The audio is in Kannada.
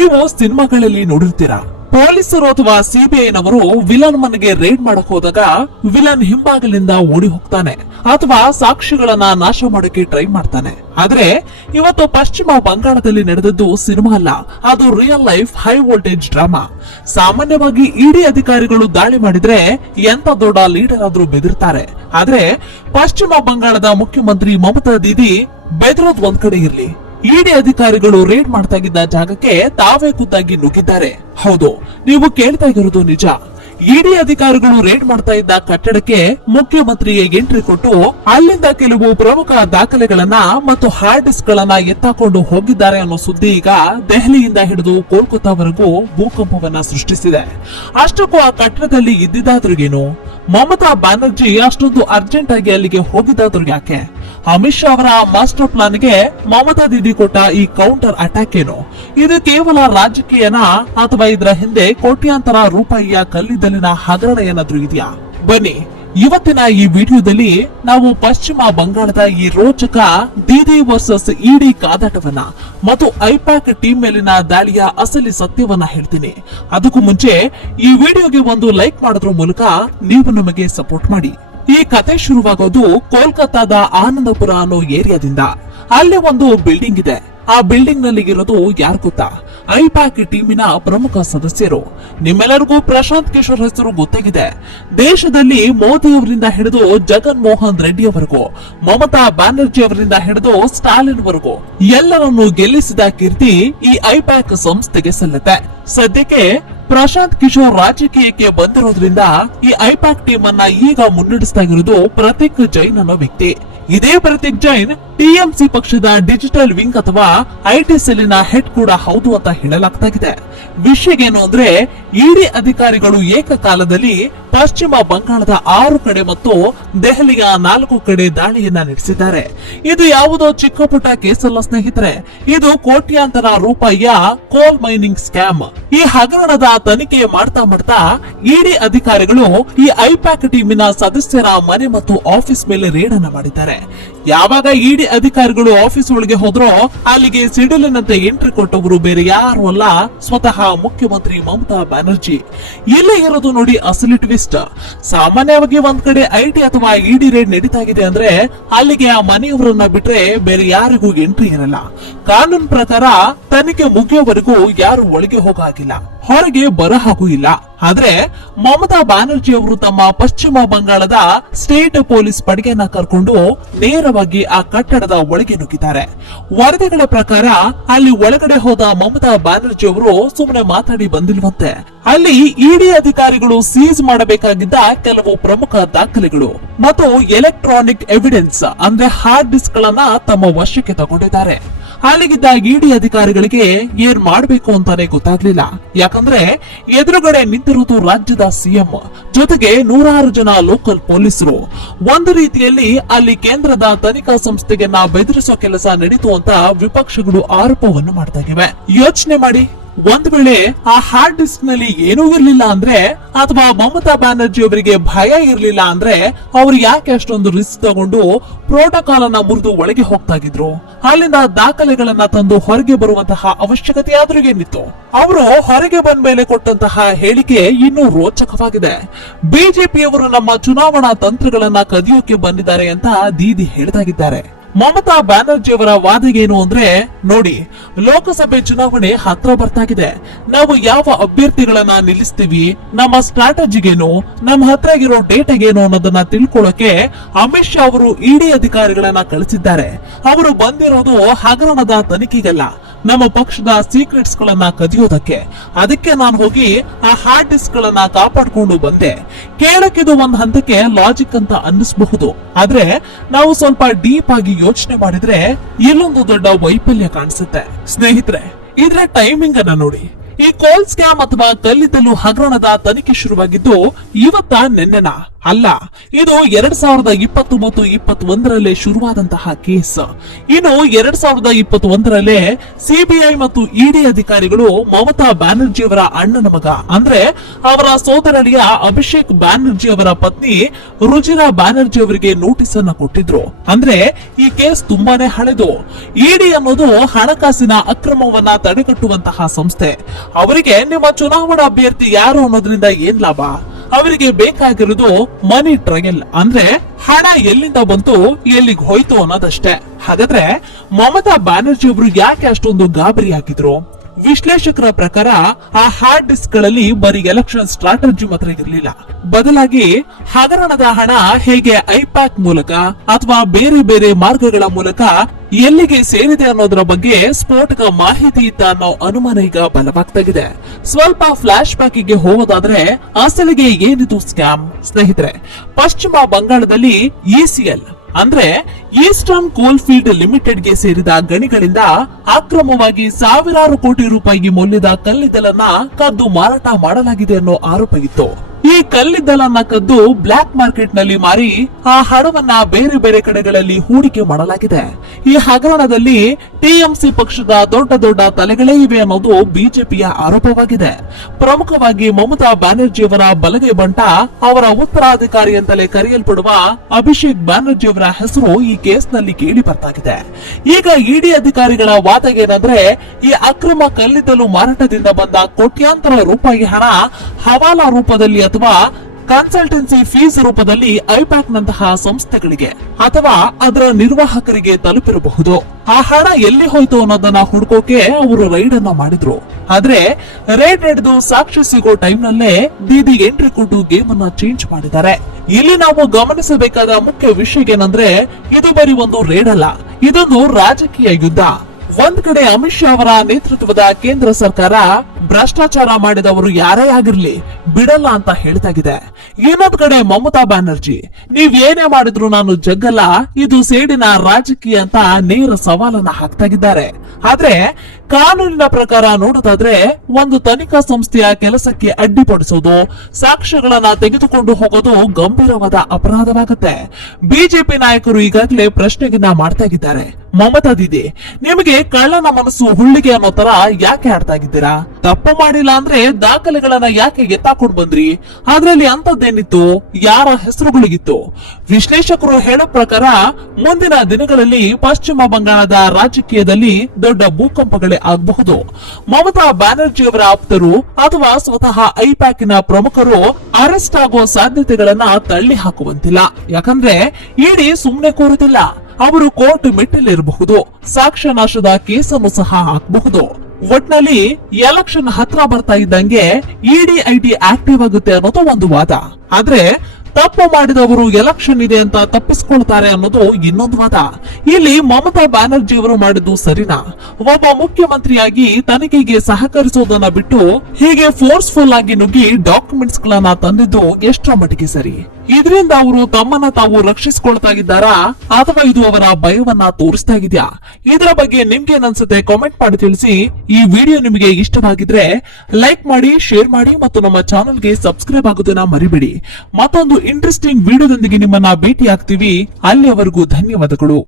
ನೀವು ಸಿನಿಮಾಗಳಲ್ಲಿ ನೋಡಿರ್ತೀರಾ, ಪೊಲೀಸರು ಅಥವಾ ಸಿಬಿಐನವರು ವಿಲನ್ ಮನೆಗೆ ರೇಡ್ ಮಾಡಕ್ ಹೋದಾಗ ವಿಲನ್ ಹಿಂಭಾಗಲಿಂದ ಓಡಿ ಹೋಗ್ತಾನೆ ಅಥವಾ ಸಾಕ್ಷಿಗಳನ್ನ ನಾಶ ಮಾಡೋಕೆ ಟ್ರೈ ಮಾಡ್ತಾನೆ. ಆದ್ರೆ ಇವತ್ತು ಪಶ್ಚಿಮ ಬಂಗಾಳದಲ್ಲಿ ನಡೆದದ್ದು ಸಿನಿಮಾ ಅಲ್ಲ, ಅದು real life high voltage drama. ಸಾಮಾನ್ಯವಾಗಿ ಇಡಿ ಅಧಿಕಾರಿಗಳು ದಾಳಿ ಮಾಡಿದ್ರೆ ಎಂತ ದೊಡ್ಡ ಲೀಡರ್ ಆದ್ರೂ ಬೆದರ್ತಾರೆ. ಆದ್ರೆ ಪಶ್ಚಿಮ ಬಂಗಾಳದ ಮುಖ್ಯಮಂತ್ರಿ ಮಮತಾ ದೀದಿ ಬೆದರೋದ್ ಒಂದ್ ಕಡೆ ಇರ್ಲಿ, ಇಡಿ ಅಧಿಕಾರಿಗಳು ರೇಡ್ ಮಾಡ್ತಾ ಇದ್ದ ಜಾಗಕ್ಕೆ ತಾವೇ ಖುದ್ದಾಗಿ ನುಗ್ಗಿದ್ದಾರೆ. ಹೌದು, ನೀವು ಕೇಳ್ತಾ ಇರೋದು ನಿಜ. ಇಡಿ ಅಧಿಕಾರಿಗಳು ರೇಡ್ ಮಾಡ್ತಾ ಇದ್ದ ಕಟ್ಟಡಕ್ಕೆ ಮುಖ್ಯಮಂತ್ರಿಗೆ ಎಂಟ್ರಿ ಕೊಟ್ಟು ಅಲ್ಲಿಂದ ಕೆಲವು ಪ್ರಮುಖ ದಾಖಲೆಗಳನ್ನ ಮತ್ತು ಹಾರ್ಡ್ ಡಿಸ್ಕ್ ಗಳನ್ನ ಎತ್ತಾಕೊಂಡು ಹೋಗಿದ್ದಾರೆ ಅನ್ನೋ ಸುದ್ದಿ ಈಗ ದೆಹಲಿಯಿಂದ ಹಿಡಿದು ಕೋಲ್ಕತ್ತಾವರೆಗೂ ಭೂಕಂಪವನ್ನ ಸೃಷ್ಟಿಸಿದೆ. ಅಷ್ಟಕ್ಕೂ ಆ ಕಟ್ಟಡದಲ್ಲಿ ಇದ್ದಿದ್ದಾದ್ರೂ ಏನು? ಮಮತಾ ಬ್ಯಾನರ್ಜಿ ಅಷ್ಟೊಂದು ಅರ್ಜೆಂಟ್ ಆಗಿ ಅಲ್ಲಿಗೆ ಹೋಗಿದ್ದಾದ್ರೂ ಯಾಕೆ? ಅಮಿತ್ ಶಾ ಅವರ ಮಾಸ್ಟರ್ ಪ್ಲಾನ್ಗೆ ಮಮತಾ ದೀದಿ ಕೊಟ್ಟ ಈ ಕೌಂಟರ್ ಅಟ್ಯಾಕ್ ಏನು? ಇದು ಕೇವಲ ರಾಜಕೀಯನ ಅಥವಾ ಇದರ ಹಿಂದೆ ಕೋಟ್ಯಾಂತರ ರೂಪಾಯಿಯ ಕಲ್ಲಿದ್ದಲಿನ ಹಗರಣ ಏನಾದ್ರೂ ಇದೆಯಾ? ಬನ್ನಿ, ಇವತ್ತಿನ ಈ ವಿಡಿಯೋದಲ್ಲಿ ನಾವು ಪಶ್ಚಿಮ ಬಂಗಾಳದ ಈ ರೋಚಕ ದೀದಿ ವರ್ಸಸ್ ಇಡಿ ಕಾದಾಟವನ್ನ ಮತ್ತು ಐಪ್ಯಾಕ್ ಟೀಮ್ ಮೇಲಿನ ದಾಳಿಯ ಅಸಲಿ ಸತ್ಯವನ್ನ ಹೇಳ್ತೀನಿ. ಅದಕ್ಕೂ ಮುಂಚೆ ಈ ವಿಡಿಯೋಗೆ ಒಂದು ಲೈಕ್ ಮಾಡೋದ್ರ ಮೂಲಕ ನೀವು ನಮಗೆ ಸಪೋರ್ಟ್ ಮಾಡಿ. ಈ ಕತೆ ಶುರುವಾಗೋದು ಕೋಲ್ಕತ್ತಾದ ಆನಂದಪುರ ಅನ್ನೋ ಏರಿಯಾದಿಂದ. ಅಲ್ಲಿ ಒಂದು ಬಿಲ್ಡಿಂಗ್ ಇದೆ. ಆ ಬಿಲ್ಡಿಂಗ್ ನಲ್ಲಿ ಇರೋದು ಯಾರು ಗೊತ್ತಾ? ಐಪ್ಯಾಕ್ ಟೀಮಿನ ಪ್ರಮುಖ ಸದಸ್ಯರು. ನಿಮ್ಮೆಲ್ಲರಿಗೂ ಪ್ರಶಾಂತ್ ಕಿಶೋರ್ ಹೆಸರು ಗೊತ್ತಾಗಿದೆ. ದೇಶದಲ್ಲಿ ಮೋದಿ ಅವರಿಂದ ಹಿಡಿದು ಜಗನ್ ಮೋಹನ್ ರೆಡ್ಡಿ ಅವರೆಗೂ, ಮಮತಾ ಬ್ಯಾನರ್ಜಿ ಅವರಿಂದ ಹಿಡಿದು ಸ್ಟಾಲಿನ್ ವರೆಗೂ ಎಲ್ಲರನ್ನು ಗೆಲ್ಲಿಸಿದ ಕೀರ್ತಿ ಈ ಐಪ್ಯಾಕ್ ಸಂಸ್ಥೆಗೆ ಸಲ್ಲುತ್ತೆ. ಸದ್ಯಕ್ಕೆ ಪ್ರಶಾಂತ್ ಕಿಶೋರ್ ರಾಜಕೀಯಕ್ಕೆ ಬಂದಿರೋದ್ರಿಂದ ಈ ಐಪ್ಯಾಕ್ ಟೀಮ್ ಅನ್ನ ಈಗ ಮುನ್ನಡೆಸ್ತಾ ಇರೋದು ಪ್ರತೀಕ್ ಜೈನ್ ಅನ್ನೋ ವ್ಯಕ್ತಿ. ಇದೇ ಪ್ರತೀಕ್ ಜೈನ್ ಟಿಎಂಸಿ ಪಕ್ಷದ ಡಿಜಿಟಲ್ ವಿಂಗ್ ಅಥವಾ ಐಟಿ ಸೆಲ್ಲಿನ ಹೆಡ್ ಕೂಡ ಹೌದು ಅಂತ ಹೇಳಲಾಗ್ತಾ ಇದೆ. ವಿಷಯ ಏನು ಅಂದ್ರೆ, ಇಡಿ ಅಧಿಕಾರಿಗಳು ಏಕಕಾಲದಲ್ಲಿ ಪಶ್ಚಿಮ ಬಂಗಾಳದ 6 ಕಡೆ ಮತ್ತು ದೆಹಲಿಯ 4 ಕಡೆ ದಾಳಿಯನ್ನ ನಡೆಸಿದ್ದಾರೆ. ಇದು ಯಾವುದೋ ಚಿಕ್ಕ ಪುಟ್ಟ ಕೇಸಲ್ಲ ಸ್ನೇಹಿತರೆ, ಇದು ಕೋಟ್ಯಾಂತರ ರೂಪಾಯಿಯ ಕೋಲ್ ಮೈನಿಂಗ್ ಸ್ಕ್ಯಾಮ್. ಈ ಹಗರಣದ ತನಿಖೆ ಮಾಡ್ತಾ ಮಾಡ್ತಾ ಇಡಿ ಅಧಿಕಾರಿಗಳು ಈ ಐಪ್ಯಾಕ್ ಟೀಮಿನ ಸದಸ್ಯರ ಮನೆ ಮತ್ತು ಆಫೀಸ್ ಮೇಲೆ ರೇಡ್ ಅನ್ನ ಮಾಡಿದ್ದಾರೆ. ಯಾವಾಗ ಇಡಿ ಅಧಿಕಾರಿಗಳು ಆಫೀಸ್ ಒಳಗೆ ಹೋದ್ರೋ ಅಲ್ಲಿಗೆ ಸಿಡಿಲಿನಂತೆ ಎಂಟ್ರಿ ಕೊಟ್ಟವರು ಬೇರೆ ಯಾರು ಅಲ್ಲ, ಸ್ವತಃ ಮುಖ್ಯಮಂತ್ರಿ ಮಮತಾ ಬ್ಯಾನರ್ಜಿ. ಇಲ್ಲೇ ಇರೋದು ನೋಡಿ ಅಸಲಿ ಟ್ವಿಸ್ಟ್. ಸಾಮಾನ್ಯವಾಗಿ ಒಂದ್ ಕಡೆ ಐಟಿ ಅಥವಾ ಇಡಿ ರೇಡ್ ನಡೀತಾ ಇದೆ ಅಂದ್ರೆ ಅಲ್ಲಿಗೆ ಆ ಮನೆಯವರನ್ನ ಬಿಟ್ರೆ ಬೇರೆ ಯಾರಿಗೂ ಎಂಟ್ರಿ ಇರಲ್ಲ. ಕಾನೂನು ಪ್ರಕಾರ ತನಿಖೆ ಮುಗಿಯೋವರೆಗೂ ಯಾರು ಒಳಗೆ ಹೋಗಾಗಿಲ್ಲ, ಹೊರಗೆ ಬರ ಹಾಗೂ ಇಲ್ಲ. ಆದ್ರೆ ಮಮತಾ ಬ್ಯಾನರ್ಜಿ ಅವರು ತಮ್ಮ ಪಶ್ಚಿಮ ಬಂಗಾಳದ ಸ್ಟೇಟ್ ಪೊಲೀಸ್ ಪಡೆಯನ್ನ ಕರ್ಕೊಂಡು ನೇರವಾಗಿ ಆ ಕಟ್ಟಡದ ಒಳಗೆ ನುಗ್ಗಿದ್ದಾರೆ. ವರದಿಗಳ ಪ್ರಕಾರ ಅಲ್ಲಿ ಒಳಗಡೆ ಹೋದ ಮಮತಾ ಬ್ಯಾನರ್ಜಿ ಅವರು ಸುಮ್ಮನೆ ಮಾತಾಡಿ ಬಂದಿಲ್ವಂತೆ. ಅಲ್ಲಿ ಇಡಿ ಅಧಿಕಾರಿಗಳು ಸೀಸ್ ಮಾಡಬೇಕಾಗಿದ್ದ ಕೆಲವು ಪ್ರಮುಖ ದಾಖಲೆಗಳು ಮತ್ತು ಎಲೆಕ್ಟ್ರಾನಿಕ್ ಎವಿಡೆನ್ಸ್ ಅಂದ್ರೆ ಹಾರ್ಡ್ ಡಿಸ್ಕ್ ಗಳನ್ನ ತಮ್ಮ ವಶಕ್ಕೆ ತಗೊಂಡಿದ್ದಾರೆ. ಅಲ್ಲಿಗಿದ್ದ ಇಡಿ ಅಧಿಕಾರಿಗಳಿಗೆ ಏನ್ ಮಾಡ್ಬೇಕು ಅಂತಾನೆ ಗೊತ್ತಾಗ್ಲಿಲ್ಲ. ಯಾಕಂದ್ರೆ ಎದುರುಗಡೆ ನಿಂತಿರುವುದು ರಾಜ್ಯದ ಸಿಎಂ ಜೊತೆಗೆ 100 ಜನ ಲೋಕಲ್ ಪೊಲೀಸರು. ಒಂದು ರೀತಿಯಲ್ಲಿ ಅಲ್ಲಿ ಕೇಂದ್ರದ ತನಿಖಾ ಸಂಸ್ಥೆಗೆ ಬೆದರಿಸೋ ಕೆಲಸ ನಡೀತು ಅಂತ ವಿಪಕ್ಷಗಳು ಆರೋಪವನ್ನು ಮಾಡ್ತಾ ಇವೆ. ಯೋಚನೆ ಮಾಡಿ, ಒಂದ್ ವೇಳೆ ಆ ಹಾರ್ಡ್ ಡಿಸ್ಕ್ ನಲ್ಲಿ ಏನೂ ಇರ್ಲಿಲ್ಲ ಅಂದ್ರೆ ಅಥವಾ ಮಮತಾ ಬ್ಯಾನರ್ಜಿ ಅವರಿಗೆ ಭಯ ಇರ್ಲಿಲ್ಲ ಅಂದ್ರೆ ಅವ್ರು ಯಾಕೆ ಅಷ್ಟೊಂದು ರಿಸ್ಕ್ ತಗೊಂಡು ಪ್ರೋಟೋಕಾಲ್ ಅನ್ನ ಮುರಿದು ಒಳಗೆ ಹೋಗ್ತಾ ಇದ್ರು? ಅಲ್ಲಿಂದ ದಾಖಲೆಗಳನ್ನ ತಂದು ಹೊರಗೆ ಬರುವಂತಹ ಅವಶ್ಯಕತೆ ಆದ್ರೂ ಏನಿತ್ತು? ಅವರು ಹೊರಗೆ ಬಂದ ಮೇಲೆ ಕೊಟ್ಟಂತಹ ಹೇಳಿಕೆ ಇನ್ನೂ ರೋಚಕವಾಗಿದೆ. ಬಿಜೆಪಿಯವರು ನಮ್ಮ ಚುನಾವಣಾ ತಂತ್ರಗಳನ್ನ ಕದಿಯೋಕೆ ಬಂದಿದ್ದಾರೆ ಅಂತ ದೀದಿ ಹೇಳ್ತಾಗಿದ್ದಾರೆ. ಮಮತಾ ಬ್ಯಾನರ್ಜಿ ಅವರ ವಾದ ಏನು ಅಂದ್ರೆ, ನೋಡಿ, ಲೋಕಸಭೆ ಚುನಾವಣೆ ಹತ್ರ ಬರ್ತಾಗಿದೆ. ನಾವು ಯಾವ ಅಭ್ಯರ್ಥಿಗಳನ್ನ ನಿಲ್ಲಿಸ್ತೀವಿ, ನಮ್ಮ ಸ್ಟ್ರಾಟಜಿಗೇನು, ನಮ್ಮ ಹತ್ರ ಇರೋ ಡೇಟಾಗೇನು ಅನ್ನೋದನ್ನ ತಿಳ್ಕೊಳ್ಳೋಕೆ ಅಮಿತ್ ಶಾ ಅವರು ಇಡಿ ಅಧಿಕಾರಿಗಳನ್ನ ಕಳಿಸಿದ್ದಾರೆ. ಅವರು ಬಂದಿರೋದು ಹಗರಣದ ತನಿಖೆಗಲ್ಲ, ನಮ್ಮ ಪಕ್ಷದ ಸೀಕ್ರೆಟ್ಸ್ ಗಳನ್ನ ಕದಿಯೋದಕ್ಕೆ. ಅದಕ್ಕೆ ನಾನು ಹೋಗಿ ಆ ಹಾರ್ಡ್ ಡಿಸ್ಕ್ ಗಳನ್ನ ಕಾಪಾಡ್ಕೊಂಡು ಬಂದೆ. ಕೇಳಕ್ಕಿದು ಒಂದ್ ಹಂತಕ್ಕೆ ಲಾಜಿಕ್ ಅಂತ ಅನ್ನಿಸಬಹುದು, ಆದ್ರೆ ನಾವು ಸ್ವಲ್ಪ ಡೀಪ್ ಆಗಿ ಯೋಚನೆ ಮಾಡಿದ್ರೆ ಇಲ್ಲೊಂದು ದೊಡ್ಡ ವೈಫಲ್ಯ ಕಾಣಿಸುತ್ತೆ. ಸ್ನೇಹಿತರೆ, ಇದ್ರ ಟೈಮಿಂಗ್ ಅನ್ನ ನೋಡಿ. ಈ ಕೋಲ್ ಸ್ಕ್ಯಾಮ್ ಅಥವಾ ಕಲ್ಲಿದ್ದಲು ಹಗರಣದ ತನಿಖೆ ಶುರುವಾಗಿದ್ದು ಇವತ್ತ ನೆನ್ನೆನಾ? ಅಲ್ಲ, ಇದು 2020 ಮತ್ತು 21ರಲ್ಲಿ ಶುರುವಾದಂತಹ ಕೇಸ್. ಇನ್ನು 2021ರಲ್ಲೇ ಸಿಬಿಐ ಮತ್ತು ಇಡಿ ಅಧಿಕಾರಿಗಳು ಮಮತಾ ಬ್ಯಾನರ್ಜಿ ಅವರ ಅಣ್ಣನ ಮಗ ಅಂದ್ರೆ ಅವರ ಸೋದರಳಿಯ ಅಭಿಷೇಕ್ ಬ್ಯಾನರ್ಜಿ ಅವರ ಪತ್ನಿ ರುಜಿರಾ ಬ್ಯಾನರ್ಜಿ ಅವರಿಗೆ ನೋಟಿಸ್ ಅನ್ನು ಕೊಟ್ಟಿದ್ರು. ಅಂದ್ರೆ ಈ ಕೇಸ್ ತುಂಬಾನೇ ಹಳೆದು. ಇಡಿ ಅನ್ನೋದು ಹಣಕಾಸಿನ ಅಕ್ರಮವನ್ನ ತಡೆಗಟ್ಟುವಂತಹ ಸಂಸ್ಥೆ. ಅವರಿಗೆ ನಿಮ್ಮ ಚುನಾವಣಾ ಅಭ್ಯರ್ಥಿ ಯಾರು ಅನ್ನೋದ್ರಿಂದ ಏನ್ ಲಾಭ? ಅವರಿಗೆ ಬೇಕಾಗಿರೋದು ಮನಿ ಟ್ರಯಲ್, ಅಂದ್ರೆ ಹಣ ಎಲ್ಲಿಂದ ಬಂತು ಎಲ್ಲಿಗೆ ಹೋಯ್ತು ಅನ್ನೋದಷ್ಟೇ. ಹಾಗಾದ್ರೆ ಮಮತಾ ಬ್ಯಾನರ್ಜಿ ಅವರು ಯಾಕೆ ಅಷ್ಟೊಂದು ಗಾಬರಿ ಆಗಿದ್ರು? ವಿಶ್ಲೇಷಕರ ಪ್ರಕಾರ ಆ ಹಾರ್ಡ್ ಡಿಸ್ಕ್ ಗಳಲ್ಲಿ ಬರೀ ಎಲೆಕ್ಷನ್ ಸ್ಟ್ರಾಟಜಿ ಮಾತ್ರ ಇರಲಿಲ್ಲ. ಬದಲಾಗಿ ಹಗರಣದ ಹಣ ಹೇಗೆ ಐಪ್ಯಾಕ್ ಮೂಲಕ ಅಥವಾ ಬೇರೆ ಬೇರೆ ಮಾರ್ಗಗಳ ಮೂಲಕ ಎಲ್ಲಿಗೆ ಸೇರಿದೆ ಅನ್ನೋದರ ಬಗ್ಗೆ ಸ್ಫೋಟಕ ಮಾಹಿತಿ ಇತ್ತ ಅನ್ನೋ ಅನುಮಾನ ಈಗ ಬಲವಾಗ್ತಾಗಿದೆ. ಸ್ವಲ್ಪ ಫ್ಲಾಶ್ ಬ್ಯಾಕ್ ಗೆ ಹೋಗೋದಾದ್ರೆ ಅಸಲಿಗೆ ಏನಿದು ಸ್ಕ್ಯಾಮ್? ಸ್ನೇಹಿತರೆ, ಪಶ್ಚಿಮ ಬಂಗಾಳದಲ್ಲಿ ಇಸಿಎಲ್ ಅಂದ್ರೆ ಈಸ್ಟರ್ನ್ ಕೋಲ್ ಫೀಲ್ಡ್ ಲಿಮಿಟೆಡ್ ಗೆ ಸೇರಿದ ಗಣಿಗಳಿಂದ ಅಕ್ರಮವಾಗಿ ಸಾವಿರಾರು ಕೋಟಿ ರೂಪಾಯಿ ಮೌಲ್ಯದ ಕಲ್ಲಿದ್ದಲನ್ನ ಕದ್ದು ಮಾರಾಟ ಮಾಡಲಾಗಿದೆ ಅನ್ನೋ ಆರೋಪ ಇತ್ತು. ಈ ಕಲ್ಲಿದ್ದಲನ್ನ ಕದ್ದು ಬ್ಲಾಕ್ ಮಾರ್ಕೆಟ್ ನಲ್ಲಿ ಮಾರಿ ಆ ಹಣವನ್ನ ಬೇರೆ ಬೇರೆ ಕಡೆಗಳಲ್ಲಿ ಹೂಡಿಕೆ ಮಾಡಲಾಗಿದೆ. ಈ ಹಗರಣದಲ್ಲಿ ಟಿಎಂಸಿ ಪಕ್ಷದ ದೊಡ್ಡ ದೊಡ್ಡ ತಲೆಗಳೇ ಇವೆ ಅನ್ನೋದು ಬಿಜೆಪಿಯ ಆರೋಪವಾಗಿದೆ. ಪ್ರಮುಖವಾಗಿ ಮಮತಾ ಬ್ಯಾನರ್ಜಿ ಅವರ ಬಲಗೈ ಬಂಟ, ಅವರ ಉತ್ತರಾಧಿಕಾರಿ ಅಂತಲೇ ಕರೆಯಲ್ಪಡುವ ಅಭಿಷೇಕ್ ಬ್ಯಾನರ್ಜಿ ಅವರ ಹೆಸರು ಈ ಕೇಸ್ನಲ್ಲಿ ಕೇಳಿ ಬರ್ತಾಗಿದೆ. ಈಗ ಇಡಿ ಅಧಿಕಾರಿಗಳ ವಾದ ಏನಂದ್ರೆ, ಈ ಅಕ್ರಮ ಕಲ್ಲಿದ್ದಲು ಮಾರಾಟದಿಂದ ಬಂದ ಕೋಟ್ಯಾಂತರ ರೂಪಾಯಿ ಹಣ ಹವಾಲಾ ರೂಪದಲ್ಲಿ ಅಥವಾ ಕನ್ಸಲ್ಟೆನ್ಸಿ ಫೀಸ್ ರೂಪದಲ್ಲಿ ಐಪ್ಯಾಕ್ ನಂತಹ ಸಂಸ್ಥೆಗಳಿಗೆ ಅಥವಾ ಅದರ ನಿರ್ವಾಹಕರಿಗೆ ತಲುಪಿರಬಹುದು. ಆ ಹಣ ಎಲ್ಲಿ ಹೋಯ್ತು ಅನ್ನೋದನ್ನ ಹುಡುಕೋಕೆ ಅವರು ರೈಡ್ ಅನ್ನ ಮಾಡಿದ್ರು. ಆದ್ರೆ ರೈಡ್ ನಡೆದು ಸಾಕ್ಷಿ ಸಿಗೋ ಟೈಮ್ ನಲ್ಲೇ ದೀದಿ ಎಂಟ್ರಿ ಕೊಟ್ಟು ಗೇಮ್ ಅನ್ನ ಚೇಂಜ್ ಮಾಡಿದ್ದಾರೆ. ಇಲ್ಲಿ ನಾವು ಗಮನಿಸಬೇಕಾದ ಮುಖ್ಯ ವಿಷಯ ಏನಂದ್ರೆ, ಇದು ಬರೀ ಒಂದು ರೇಡ್ ಅಲ್ಲ, ಇದೊಂದು ರಾಜಕೀಯ ಯುದ್ಧ. ಒಂದ್ ಕಡೆ ಅಮಿತ್ ಶಾ ಅವರ ನೇತೃತ್ವದ ಕೇಂದ್ರ ಸರ್ಕಾರ ಭ್ರಷ್ಟಾಚಾರ ಮಾಡಿದವರು ಯಾರೇ ಆಗಿರ್ಲಿ ಬಿಡಲ್ಲ ಅಂತ ಹೇಳ್ತಾಗಿದೆ. ಇನ್ನೊಂದ್ ಕಡೆ ಮಮತಾ ಬ್ಯಾನರ್ಜಿ, ನೀವ್ ಏನೇ ಮಾಡಿದ್ರು ನಾನು ಜಗ್ಗಲ್ಲ, ಇದು ಸೇಡಿನ ರಾಜಕೀಯ ಅಂತ ನೇರ ಸವಾಲನ್ನ ಹಾಕ್ತಾಗಿದ್ದಾರೆ. ಆದ್ರೆ ಕಾನೂನಿನ ಪ್ರಕಾರ ನೋಡೋದಾದ್ರೆ ಒಂದು ತನಿಖಾ ಸಂಸ್ಥೆಯ ಕೆಲಸಕ್ಕೆ ಅಡ್ಡಿಪಡಿಸೋದು, ಸಾಕ್ಷ್ಯಗಳನ್ನ ತೆಗೆದುಕೊಂಡು ಹೋಗೋದು ಗಂಭೀರವಾದ ಅಪರಾಧವಾಗುತ್ತೆ. ಬಿಜೆಪಿ ನಾಯಕರು ಈಗಾಗಲೇ ಪ್ರಶ್ನೆಗಿನ್ನ ಮಾಡ್ತಾಗಿದ್ದಾರೆ. ಮಮತಾ ದೀದಿ, ನಿಮಗೆ ಕಳ್ಳನ ಮನಸ್ಸು ಹುಳ್ಳಿಗೆ ಅನ್ನೋ ತರ ಯಾಕೆ ಆಡ್ತಾ ಇದ್ದೀರಾ? ತಪ್ಪು ಮಾಡಿಲ್ಲ ಅಂದ್ರೆ ದಾಖಲೆಗಳನ್ನ ಯಾಕೆ ಎತ್ತಾಕೊಂಡು ಬಂದ್ರಿ? ಅದ್ರಲ್ಲಿ ಅಂತದ್ದೇನಿತ್ತು? ಯಾರ ಹೆಸರುಗಳಿಗಿತ್ತು? ವಿಶ್ಲೇಷಕರು ಹೇಳೋ ಪ್ರಕಾರ ಮುಂದಿನ ದಿನಗಳಲ್ಲಿ ಪಶ್ಚಿಮ ಬಂಗಾಳದ ರಾಜಕೀಯದಲ್ಲಿ ದೊಡ್ಡ ಭೂಕಂಪಗಳೇ ಆಗಬಹುದು. ಮಮತಾ ಬ್ಯಾನರ್ಜಿ ಅವರ ಆಪ್ತರು ಅಥವಾ ಸ್ವತಃ ಐಪ್ಯಾಕಿನ ಪ್ರಮುಖರು ಅರೆಸ್ಟ್ ಆಗೋ ಸಾಧ್ಯತೆಗಳನ್ನ ತಳ್ಳಿ ಹಾಕುವಂತಿಲ್ಲ. ಯಾಕಂದ್ರೆ ಇಡಿ ಸುಮ್ನೆ ಕೂರುತ್ತಿಲ್ಲ. ಅವರು ಕೋರ್ಟ್ ಮೆಟ್ಟಿಲಿರಬಹುದು, ಸಾಕ್ಷ್ಯ ನಾಶದ ಕೇಸನ್ನು ಸಹ ಹಾಕಬಹುದು. ಒಟ್ನಲ್ಲಿ ಎಲೆಕ್ಷನ್ ಹತ್ರ ಬರ್ತಾ ಇದ್ದಂಗೆ ಇಡಿ ಐಟಿ ಆಕ್ಟಿವ್ ಆಗುತ್ತೆ ಅನ್ನೋದು ಒಂದು ವಾದ. ಆದ್ರೆ ತಪ್ಪು ಮಾಡಿದವರು ಎಲೆಕ್ಷನ್ ಇದೆ ಅಂತ ತಪ್ಪಿಸ್ಕೊಳ್ತಾರೆ ಅನ್ನೋದು ಇನ್ನೊಂದು ವಾದ. ಇಲ್ಲಿ ಮಮತಾ ಬ್ಯಾನರ್ಜಿ ಅವರು ಮಾಡಿದ್ದು ಸರಿನಾ? ಒಬ್ಬ ಮುಖ್ಯಮಂತ್ರಿಯಾಗಿ ತನಿಖೆಗೆ ಸಹಕರಿಸೋದನ್ನ ಬಿಟ್ಟು ಹೀಗೆ ಫೋರ್ಸ್ಫುಲ್ ಆಗಿ ನುಗ್ಗಿ ಡಾಕ್ಯುಮೆಂಟ್ಸ್ ಗಳನ್ನ ತಂದಿದ್ದು ಎಷ್ಟರ ಮಟ್ಟಿಗೆ ಸರಿ? ಇದರಿಂದ ಅವರು ತಮ್ಮನ್ನ ತಾವು ರಕ್ಷಿಸಿಕೊಳ್ತಾ ಇದ್ದಾರಾ ಅಥವಾ ಇದು ಅವರ ಭಯವನ್ನ ತೋರಿಸ್ತಾ ಇದೆಯಾ? ಇದರ ಬಗ್ಗೆ ನಿಮ್ಗೆ ಏನ್ಸುತ್ತೆ ಕಾಮೆಂಟ್ ಮಾಡಿ ತಿಳಿಸಿ. ಈ ವಿಡಿಯೋ ನಿಮಗೆ ಇಷ್ಟವಾಗಿದ್ರೆ ಲೈಕ್ ಮಾಡಿ, ಶೇರ್ ಮಾಡಿ ಮತ್ತು ನಮ್ಮ ಚಾನೆಲ್ಗೆ ಸಬ್ಸ್ಕ್ರೈಬ್ ಆಗೋದನ್ನ ಮರಿಬೇಡಿ. ಮತ್ತೊಂದು ಇಂಟ್ರೆಸ್ಟಿಂಗ್ ವಿಡಿಯೋದೊಂದಿಗೆ ನಿಮ್ಮನ್ನ ಭೇಟಿ ಆಗ್ತೀವಿ. ಅಲ್ಲಿಯವರೆಗೂ ಧನ್ಯವಾದಗಳು.